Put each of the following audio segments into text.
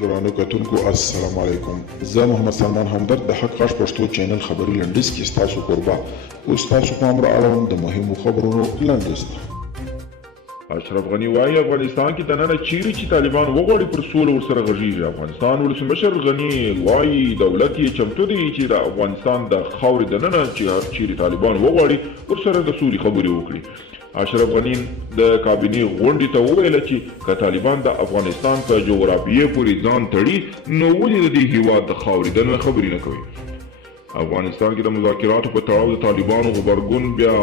درانه کتونکو السلام علیکم. زه محمد سلمان همدرد د حق غږ پښتو چینل خبري لنډیز کې ستاسو کوربه اوس تاسو پام را اړوم د مهمو خبرونو لنډیز ته. اشرف غني وایي افغانستان کې دننه چیرې چې طالبان وغواړي پر سوله ورسره غږیږي. افغانستان ولسمشر غني وایي دولت یې چمتو دی چې د افغانستان د خاورې دننه چې چیرې طالبان وغواړي ورسره د سولې خبرې وکړي. اشرف غني د کابینې غونډې ته وویل چې که طالبان د افغانستان په جغرافیې پورې ځان تړي نو ولې د دې هېواد د خاورې دننه خبرې نه کوي. افغانستان کې د مذاکراتو په تړاو د طالبانو غبرګون بیا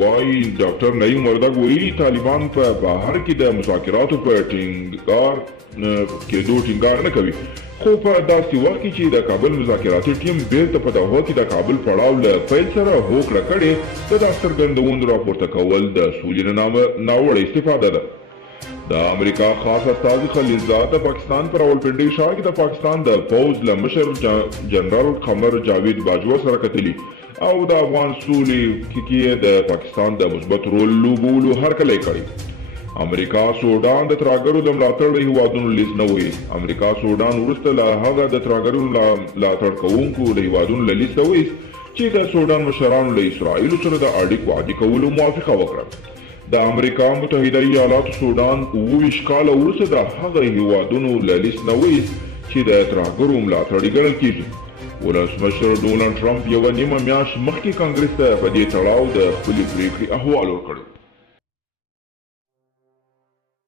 وایي ډاکټر نعیم وردګ ویلي طالبان په بهر کې د مذاکراتو په ټینګار کېدو ټینګار نه کوي، خو په داسې وخت کې چې د کابل مذاکراتي ټیم بیرته په دوحه کې د کابل پړاو له پیل سره هوکړه کړې د دا څرګندونو راپورته کول د سولې نه ناوړه استفاده ده. د امریکا خاص استازي خلیلزاد د پاکستان پر راولپنډۍ ښار کې د پاکستان د پوځ له مشر جنرال قمر جاوید باجوه سره کتلي او د افغان سولې کې د پاکستان د مثبت رول لوبولو هرکلی کړی. امریکا سودان د ترهګرو د ملاتړ هیوادونو لیست نه وایي. امریکا سودان وروسته له هغه د ترهګرو ملاتړ کوونکو د هیوادونو له لیسته وایست چې د سودان مشرانو له اسرائیلو سره د اړیکو عادي کولو موافقه وکړه. د امریکا متحده ایالاتو سودان 29 کاله وروسته د هغه هیوادونو له لیست نه وایست چې د ترهګرو ملاتړي ګڼل کیږي. ولسمشر ډونالډ ټرمپ یوه نیمه میاشت مخکې کانګرس ته په دې تړاو د خپلې پریکړې احوال ورکړی.